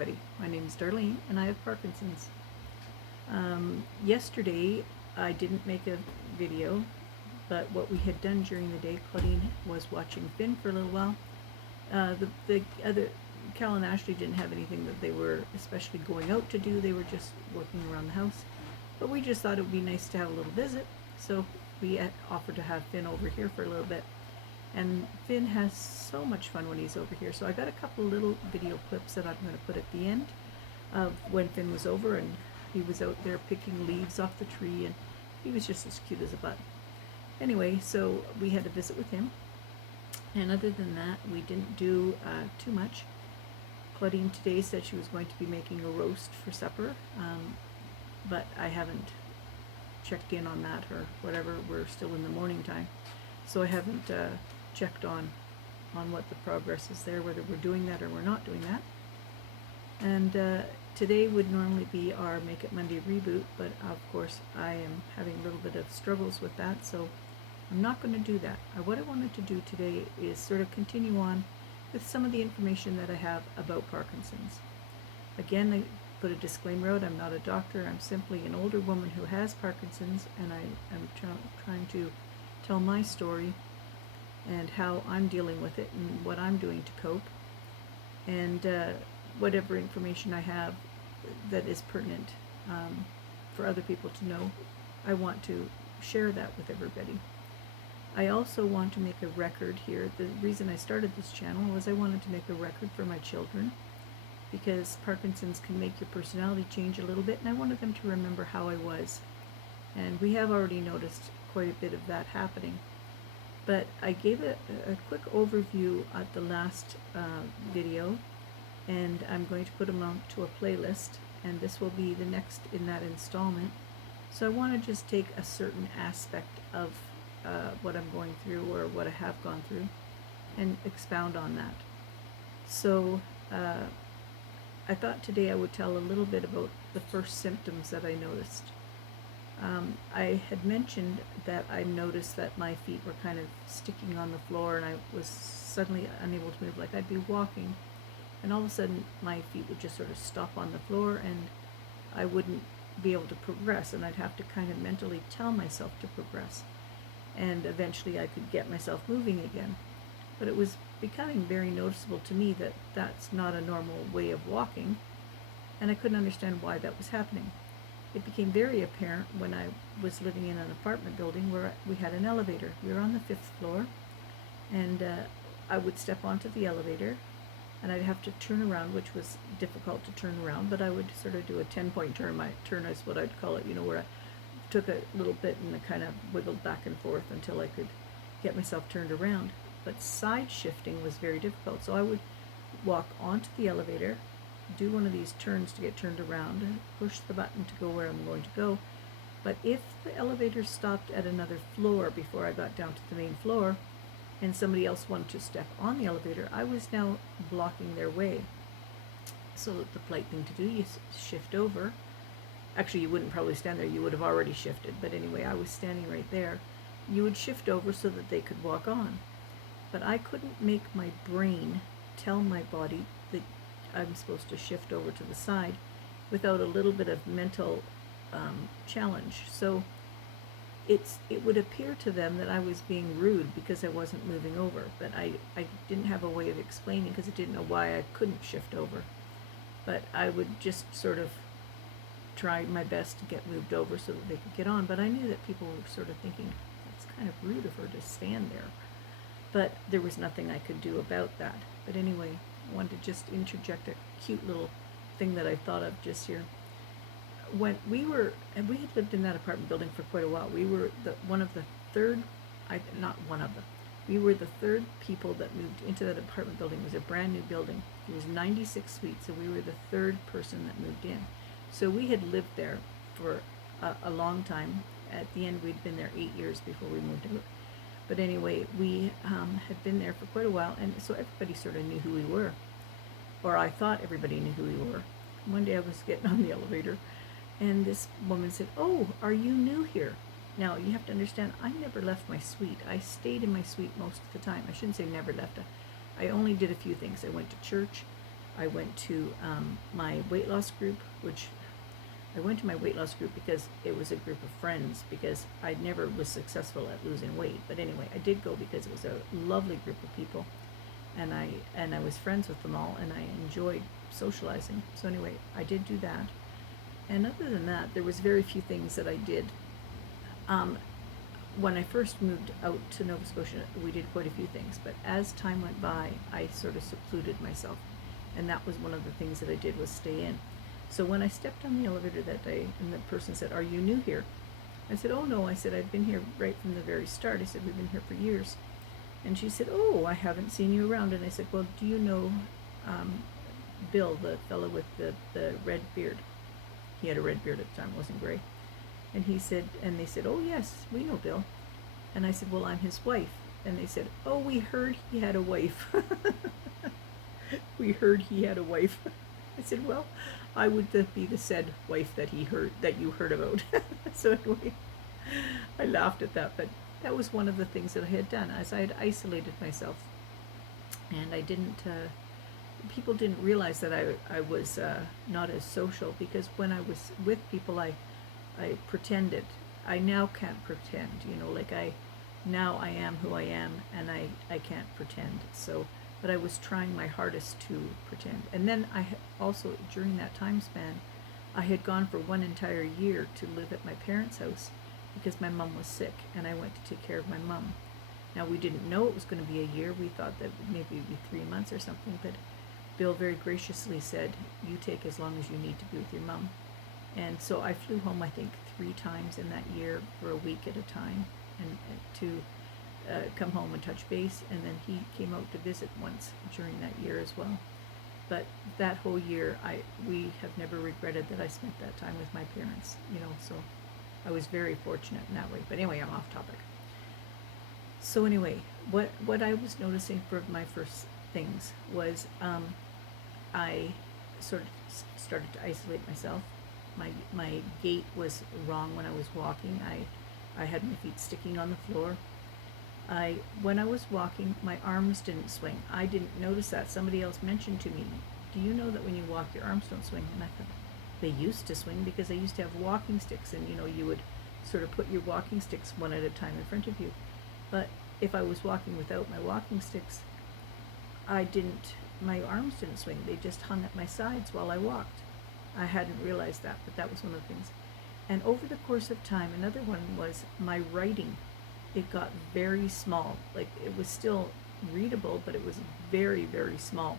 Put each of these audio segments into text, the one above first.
everybody. My name is Darlene and I have Parkinson's. Yesterday I didn't make a video, but what we had done during the day, Claudine was watching Finn for a little while. The other, Cal and Ashley didn't have anything that they were especially going out to do. They were just working around the house. But we just thought it would be nice to have a little visit. So we offered to have Finn over here for a little bit. And Finn has so much fun when he's over here. So I got a couple little video clips that I'm going to put at the end of when Finn was over, and he was out there picking leaves off the tree, and he was just as cute as a button. Anyway, so we had a visit with him. And other than that, we didn't do too much. Claudine today said she was going to be making a roast for supper, but I haven't checked in on that or whatever. We're still in the morning time. So I haven't checked on what the progress is there, whether we're doing that or we're not doing that. And today would normally be our Make It Monday reboot, but of course I am having a little bit of struggles with that, so I'm not going to do that. What I wanted to do today is sort of continue on with some of the information that I have about Parkinson's. Again, I put a disclaimer out. I'm not a doctor. I'm simply an older woman who has Parkinson's, and I am trying to tell my story and how I'm dealing with it and what I'm doing to cope, and whatever information I have that is pertinent for other people to know, I want to share that with everybody. I also want to make a record here. The reason I started this channel was I wanted to make a record for my children, because Parkinson's can make your personality change a little bit, and I wanted them to remember how I was. And we have already noticed quite a bit of that happening. But I gave a quick overview at the last video, and I'm going to put them onto a playlist, and this will be the next in that installment. So I want to just take a certain aspect of what I'm going through, or what I have gone through, and expound on that. So I thought today I would tell a little bit about the first symptoms that I noticed. I had mentioned that I noticed that my feet were kind of sticking on the floor, and I was suddenly unable to move. Like I'd be walking, and all of a sudden my feet would just sort of stop on the floor, and I wouldn't be able to progress, and I'd have to kind of mentally tell myself to progress. And eventually I could get myself moving again. But it was becoming very noticeable to me that that's not a normal way of walking, and I couldn't understand why that was happening. It became very apparent when I was living in an apartment building where we had an elevator. We were on the 5th floor, and I would step onto the elevator, and I'd have to turn around, which was difficult to turn around, but I would sort of do a 10-point turn. My turn is what I'd call it, where I took a little bit and I kind of wiggled back and forth until I could get myself turned around. But side shifting was very difficult, so I would walk onto the elevator, do one of these turns to get turned around, and push the button to go where I'm going to go. But if the elevator stopped at another floor before I got down to the main floor, and somebody else wanted to step on the elevator, I was now blocking their way. So the polite thing to do, you shift over. Actually, you wouldn't probably stand there, you would have already shifted, but anyway, I was standing right there. You would shift over so that they could walk on. But I couldn't make my brain tell my body that I'm supposed to shift over to the side without a little bit of mental challenge. So it would appear to them that I was being rude because I wasn't moving over, but I didn't have a way of explaining, because I didn't know why I couldn't shift over. But I would just sort of try my best to get moved over so that they could get on. But I knew that people were sort of thinking, that's kind of rude of her to stand there. But there was nothing I could do about that. But anyway, I wanted to just interject a cute little thing that I thought of just here. When we had lived in that apartment building for quite a while. We were we were the third people that moved into that apartment building. It was a brand new building. It was 96 suites, so we were the third person that moved in. So we had lived there for a long time. At the end, we'd been there 8 years before we moved out. But anyway, we had been there for quite a while, and so everybody sort of knew who we were. Or I thought everybody knew who we were. One day I was getting on the elevator, and this woman said, "Oh, are you new here?" Now, you have to understand, I never left my suite. I stayed in my suite most of the time. I shouldn't say never left. I only did a few things. I went to church, I went to my weight loss group, which I went to my weight loss group because it was a group of friends, because I never was successful at losing weight. But anyway, I did go because it was a lovely group of people, and I was friends with them all, and I enjoyed socializing. So anyway, I did do that. And other than that, there was very few things that I did. When I first moved out to Nova Scotia, we did quite a few things, but as time went by, I sort of secluded myself, and that was one of the things that I did, was stay in. So when I stepped on the elevator that day, and the person said, "Are you new here?" I said, "Oh no," I said, "I've been here right from the very start." I said, "We've been here for years." And she said, "Oh, I haven't seen you around." And I said, "Well, do you know Bill, the fellow with the red beard?" He had a red beard at the time, it wasn't gray. And he said, and they said, "Oh yes, we know Bill." And I said, "Well, I'm his wife." And they said, "Oh, we heard he had a wife." We heard he had a wife. I said, "Well, I would be the said wife that you heard about." So anyway, I laughed at that, but that was one of the things that I had done, as I had isolated myself, and I didn't. People didn't realize that I was not as social, because when I was with people, I pretended. I now can't pretend, like now I am who I am, and I can't pretend. So, but I was trying my hardest to pretend. And then I also, during that time span, I had gone for one entire year to live at my parents' house because my mom was sick, and I went to take care of my mom. Now, we didn't know it was going to be a year. We thought that maybe it would be 3 months or something, but Bill very graciously said, "You take as long as you need to be with your mom." And so I flew home, I think, 3 times in that year for a week at a time, and to come home and touch base. And then he came out to visit once during that year as well. But that whole year, we have never regretted that I spent that time with my parents, so I was very fortunate in that way. But anyway, I'm off topic. So anyway, what I was noticing for my first things was I sort of started to isolate myself. My gait was wrong when I was walking. I had my feet sticking on the floor. When I was walking, my arms didn't swing. I didn't notice that. Somebody else mentioned to me, "Do you know that when you walk, your arms don't swing?" And I thought, they used to swing because I used to have walking sticks, and you would sort of put your walking sticks one at a time in front of you. But if I was walking without my walking sticks, my arms didn't swing. They just hung at my sides while I walked. I hadn't realized that, but that was one of the things. And over the course of time, another one was my writing. It got very small. Like, it was still readable, but it was very, very small,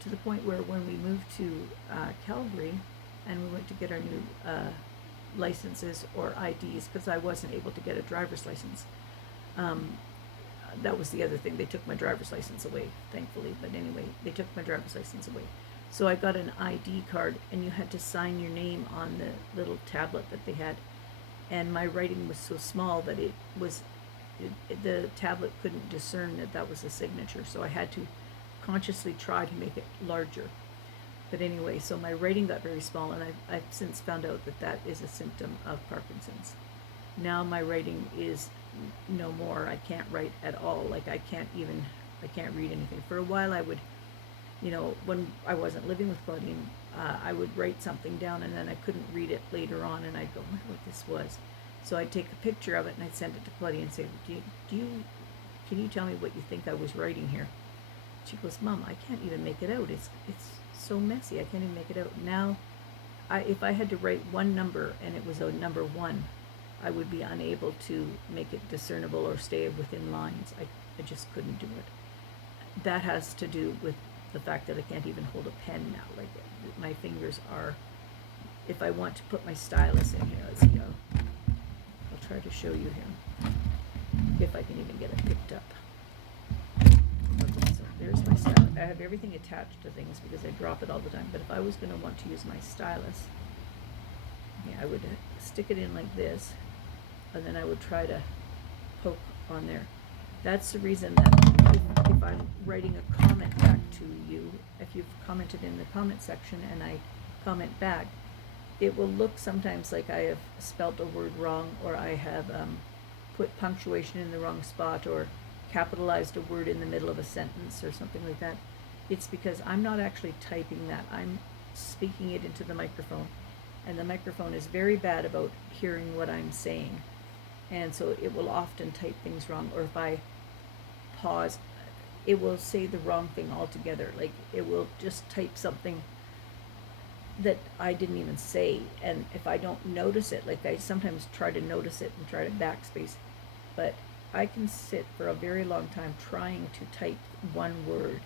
to the point where when we moved to Calgary and we went to get our new licenses or IDs, because I wasn't able to get a driver's license. That was the other thing. They took my driver's license away, thankfully. But anyway, they took my driver's license away. So I got an ID card, and you had to sign your name on the little tablet that they had. And my writing was so small that the tablet couldn't discern that was a signature. So I had to consciously try to make it larger. But anyway, so my writing got very small, and I've since found out that is a symptom of Parkinson's. Now my writing is no more. I can't write at all. Like, I can't read anything. For a while I would, when I wasn't living with Claudine, I would write something down, and then I couldn't read it later on, and I'd go, I wonder what this was. So I'd take a picture of it, and I'd send it to Claudine and say, can you tell me what you think I was writing here? She goes, "Mom, I can't even make it out. It's so messy. I can't even make it out." Now, if I had to write one number and it was a number 1, I would be unable to make it discernible or stay within lines. I just couldn't do it. That has to do with the fact that I can't even hold a pen now. Like, my fingers are, if I want to put my stylus in here, let's see, I'll try to show you here, if I can even get it picked up. Okay, so there's my stylus. I have everything attached to things because I drop it all the time, but if I was going to want to use my stylus, I would stick it in like this, and then I would try to poke on there. That's the reason that if I'm writing a comment back to you, if you've commented in the comment section and I comment back, it will look sometimes like I have spelt a word wrong, or I have put punctuation in the wrong spot, or capitalized a word in the middle of a sentence or something like that. it's because I'm not actually typing that. I'm speaking it into the microphone, and the microphone is very bad about hearing what I'm saying, and so it will often type things wrong, or if I pause, it will say the wrong thing altogether. Like, it will just type something that I didn't even say, and if I don't notice it, like, I sometimes try to notice it and try to backspace, but I can sit for a very long time trying to type one word,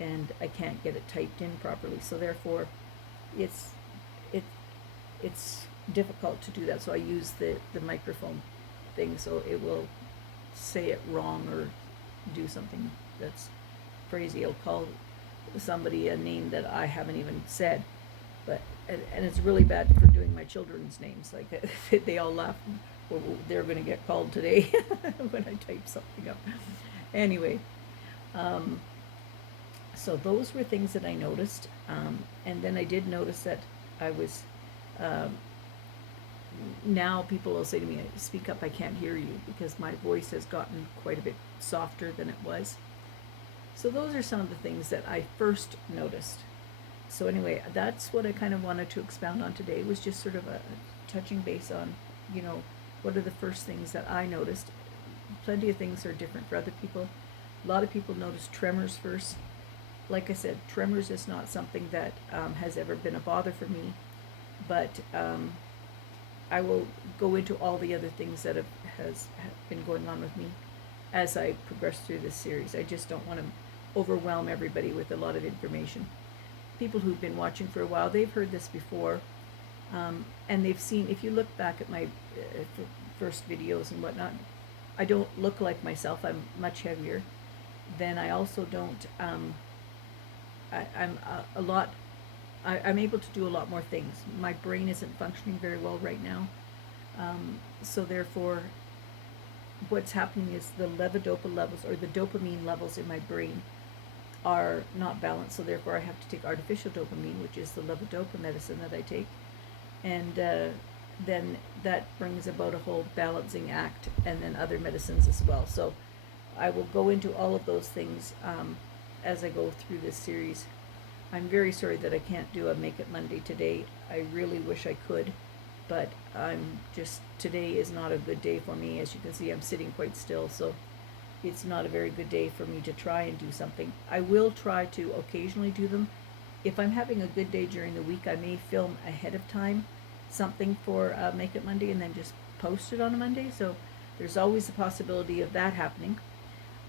and I can't get it typed in properly. So therefore, it's difficult to do that. So I use the microphone thing, so it will say it wrong or do something that's crazy. I'll call somebody a name that I haven't even said, but and it's really bad for doing my children's names. Like, they all laugh. Well, they're going to get called today when I type something up. Anyway, so those were things that I noticed, and then I did notice that I was, now people will say to me, speak up, I can't hear you, because my voice has gotten quite a bit softer than it was. So those are some of the things that I first noticed. So anyway, that's what I kind of wanted to expound on today, was just sort of a touching base on, you know, what are the first things that I noticed. Plenty of things are different for other people. A lot of people notice tremors first. Like I said, tremors is not something that has ever been a bother for me, but I will go into all the other things that have been going on with me as I progress through this series. I just don't want to overwhelm everybody with a lot of information. People who've been watching for a while, they've heard this before, and they've seen, if you look back at my first videos and whatnot, I don't look like myself. I'm much heavier. Then I also don't, I'm able to do a lot more things. My brain isn't functioning very well right now. So therefore, what's happening is the levodopa levels, or the dopamine levels in my brain, are not balanced. So therefore, I have to take artificial dopamine, which is the levodopa medicine that I take. And then that brings about a whole balancing act, and then other medicines as well. So I will go into all of those things as I go through this series. I'm very sorry that I can't do a Make It Monday today. I really wish I could, but today is not a good day for me. As you can see, I'm sitting quite still, so it's not a very good day for me to try and do something. I will try to occasionally do them. If I'm having a good day during the week, I may film ahead of time something for Make It Monday and then just post it on a Monday. So there's always a possibility of that happening.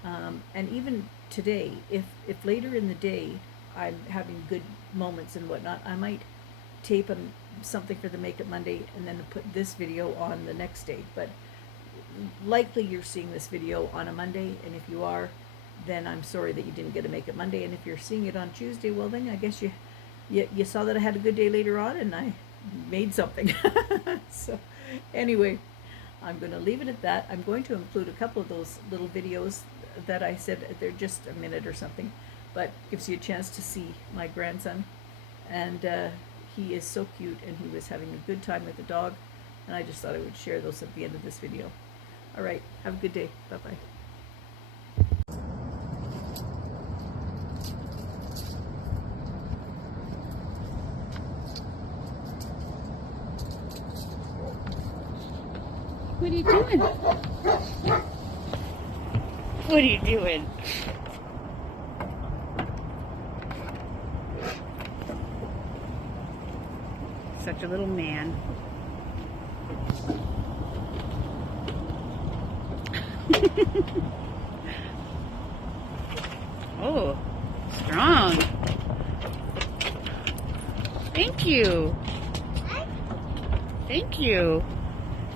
And even today, if later in the day I'm having good moments and whatnot, I might tape something for the Make It Monday and then put this video on the next day. But likely you're seeing this video on a Monday, and if you are, then I'm sorry that you didn't get to Make It Monday. And if you're seeing it on Tuesday, well then I guess you saw that I had a good day later on and I made something. So anyway, I'm going to leave it at that. I'm going to include a couple of those little videos that I said, they're just a minute or something, but gives you a chance to see my grandson. And he is so cute, and he was having a good time with the dog, and I just thought I would share those at the end of this video. All right, have a good day. Bye-bye. What are you doing? What are you doing? Such a little man. Oh, strong. Thank you. Thank you.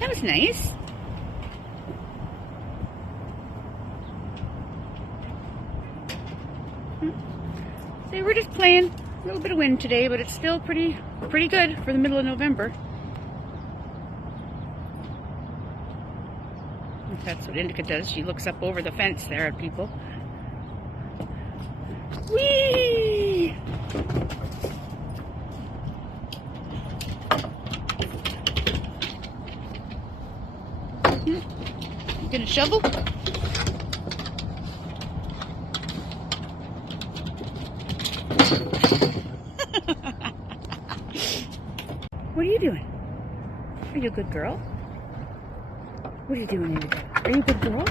That was nice. So we're just playing. A little bit of wind today, but it's still pretty good for the middle of November. That's what Indica does. She looks up over the fence there at people. Whee! You gonna shovel? doing? Are you a good girl? What are you doing over there? Are you a good girl?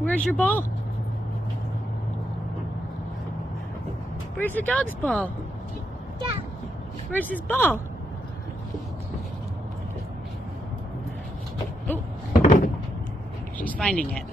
Where's your ball? Where's the dog's ball? Yeah. Where's his ball? Oh, she's finding it.